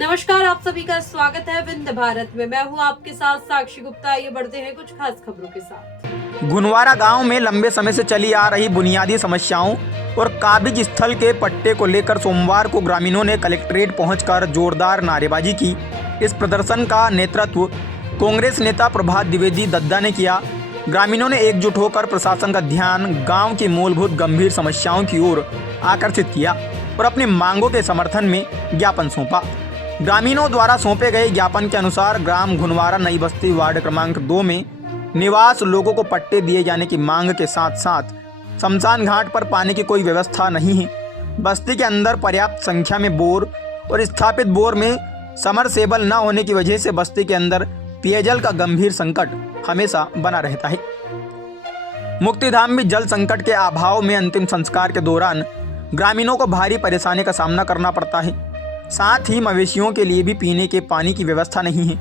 नमस्कार, आप सभी का स्वागत है विंध्य भारत में। मैं हूं आपके साथ साक्षी गुप्ता। आइए बढ़ते हैं कुछ खास खबरों के साथ। गुनवारा गांव में लंबे समय से चली आ रही बुनियादी समस्याओं और काबिज स्थल के पट्टे को लेकर सोमवार को ग्रामीणों ने कलेक्ट्रेट पहुंचकर जोरदार नारेबाजी की। इस प्रदर्शन का नेतृत्व कांग्रेस नेता प्रभात द्विवेदी दद्दा ने किया। ग्रामीणों ने एकजुट होकर प्रशासन का ध्यान गांव की मूलभूत गंभीर समस्याओं की ओर आकर्षित किया और अपनी मांगों के समर्थन में ज्ञापन सौंपा। ग्रामीणों द्वारा सौंपे गए ज्ञापन के अनुसार ग्राम गुनवारा नई बस्ती वार्ड क्रमांक 2 में निवास लोगों को पट्टे दिए जाने की मांग के साथ साथ शमशान घाट पर पानी की कोई व्यवस्था नहीं है। बस्ती के अंदर पर्याप्त संख्या में बोर और स्थापित बोर में समरसेबल न होने की वजह से बस्ती के अंदर पेयजल का गंभीर संकट हमेशा बना रहता है। मुक्तिधाम में जल संकट के अभाव में अंतिम संस्कार के दौरान ग्रामीणों को भारी परेशानी का सामना करना पड़ता है। साथ ही मवेशियों के लिए भी पीने के पानी की व्यवस्था नहीं है।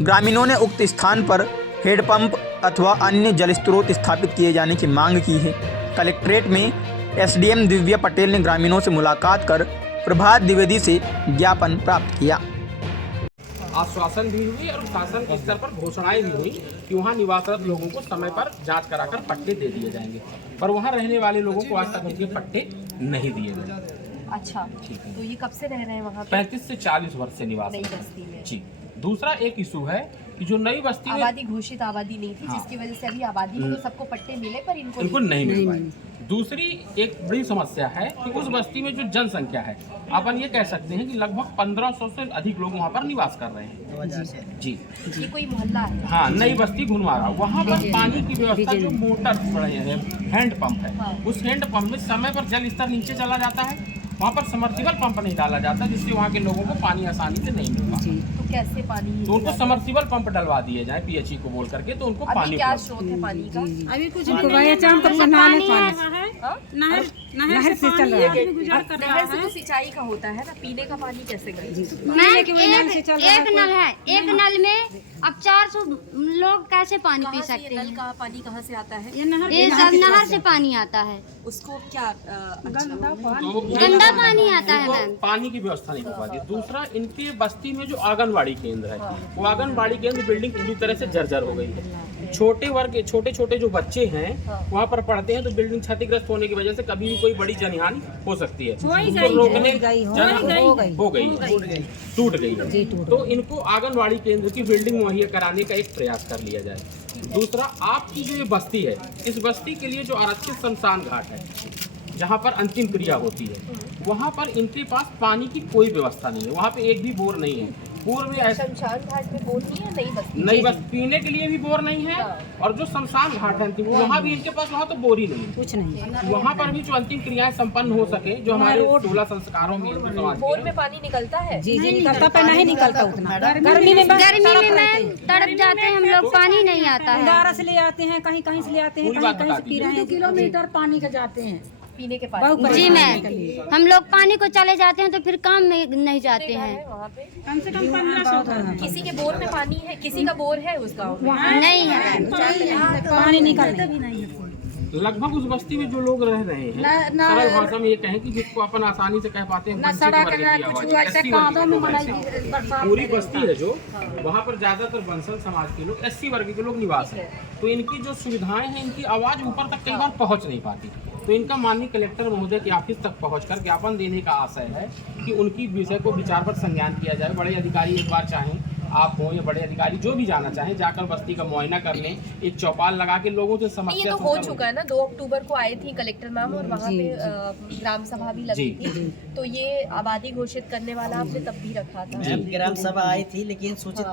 ग्रामीणों ने उक्त स्थान पर हेडपंप अथवा अन्य जल स्रोत स्थापित किए जाने की मांग की है। कलेक्ट्रेट में एसडीएम दिव्या पटेल ने ग्रामीणों से मुलाकात कर प्रभात द्विवेदी से ज्ञापन प्राप्त किया। आश्वासन भी हुई और शासन के स्तर पर घोषणाएं भी हुई कि वहां निवासरत लोगों को समय पर जांच कराकर पट्टे दे दिए जाएंगे, पर वहां रहने वाले लोगों को आज तक उनके पट्टे नहीं दिए गए। अच्छा, तो ये कब से रह रहे हैं वहाँ पे? 35 से 40 वर्ष से निवास नई बस्ती में। जी। दूसरा एक इशू है कि जो नई बस्ती में आबादी घोषित आबादी नहीं थी, जिसकी वजह से अभी आबादी में तो सबको पट्टे मिले पर इनको नहीं मिल पाए। दूसरी एक बड़ी समस्या है कि उस बस्ती में जो जनसंख्या है, अपन ये कह सकते हैं कि लगभग 1500 से अधिक लोग वहाँ पर निवास कर रहे हैं। जी, ये कोई मोहल्ला है? हाँ, नई बस्ती गुनवारा। वहाँ पर पानी की व्यवस्था जो मोटर पड़े हैं, हैंड पंप है, उस हैंड पंप में समय पर जल स्तर नीचे चला जाता है। वहाँ पर समर्सिबल पंप नहीं डाला जाता, जिससे वहाँ के लोगों को पानी आसानी से नहीं मिल पाता। तो कैसे पानी? तो उनको समर्सिबल पंप डलवा दिए जाए पीएचई को बोल करके, तो उनको पानी क्या स्रोत है पानी का? अभी कुछ नहर से चल रहा है। नहर से तो सिंचाई का होता है ना, पीने का पानी कैसे गए? एक नल है, एक नल में अब 400 लोग कैसे पानी पी सकते नल हैं? का पानी कहाँ से आता है? ये सब नहर से पानी आता है, उसको क्या गंदा पानी आता है मैम। पानी की व्यवस्था नहीं हो पाती। दूसरा, इनके बस्ती में जो आंगनबाड़ी केंद्र है, वो आंगनबाड़ी केंद्र बिल्डिंग पूरी तरह से जर्जर हो गई है। छोटे छोटे जो बच्चे हैं वहाँ पर पढ़ते हैं, तो बिल्डिंग क्षतिग्रस्त होने की वजह से कभी भी कोई बड़ी जनहानि हो सकती है। उनको रोकने हो गई, टूट गई है, तो इनको आंगनबाड़ी केंद्र की बिल्डिंग मुहैया कराने का एक प्रयास कर लिया जाए। दूसरा, आपकी जो ये बस्ती है, इस बस्ती के लिए जो आरक्षित शमशान घाट है, जहाँ पर अंतिम क्रिया होती है, वहाँ पर इनके पास पानी की कोई व्यवस्था नहीं है। वहाँ पे एक भी बोर नहीं है। पूर्व में ऐसा शमशान घाट में बोर नहीं है? नहीं, बस पीने के लिए भी बोर नहीं है। और जो शमशान घाट है वहाँ भी इनके पास, वहाँ तो बोर ही नहीं है, कुछ नहीं। वहाँ पर भी जो अंतिम क्रियाएं संपन्न हो सके, जो हमारे 16 संस्कारों में बोर में पानी निकलता है? जी निकलता, पर नहीं निकलता उतना। गर्मी में मैम तड़प जाते हैं हम लोग, पानी नहीं आता है। गारा से ले आते हैं, कहीं कहीं से ले आते हैं, कहीं से पी रहे हैं। किलोमीटर पानी का जाते हैं पीने के पानी। जी मैम, हम लोग पानी को चले जाते हैं तो फिर काम में नहीं जाते हैं। वहाँ पे कम से कम 1500 किसी के बोर में पानी है? किसी का बोर है उस गाँव में? नहीं है, पानी निकलता भी नहीं है। लगभग उस बस्ती में जो लोग रह रहे हैं, सरल भाषा में ये कहें कि जिसको अपन आसानी से कह पाते हैं, पूरी बस्ती है जो वहाँ पर ज्यादातर बंसल समाज के लोग, SC वर्ग के लोग निवास है। तो इनकी जो सुविधाएं हैं, इनकी आवाज ऊपर तक कई बार पहुँच नहीं पाती। तो इनका माननीय कलेक्टर महोदय के ऑफिस तक पहुंचकर ज्ञापन देने का आशय है कि उनकी विषय को विचार पर संज्ञान किया जाए। बड़े अधिकारी एक बार चाहें, आप हो या बड़े अधिकारी जो भी जाना चाहें, जाकर बस्ती का मुआयना कर लें, एक चौपाल लगा के लोगों से समस्या। ये तो हो चुका है ना, 2 अक्टूबर को आई थी कलेक्टर मैम और वहाँ पे ग्राम सभा भी लगी थी। तो ये आबादी घोषित करने वाला आपने तब भी रखा था? ग्राम सभा आई थी, लेकिन सूचित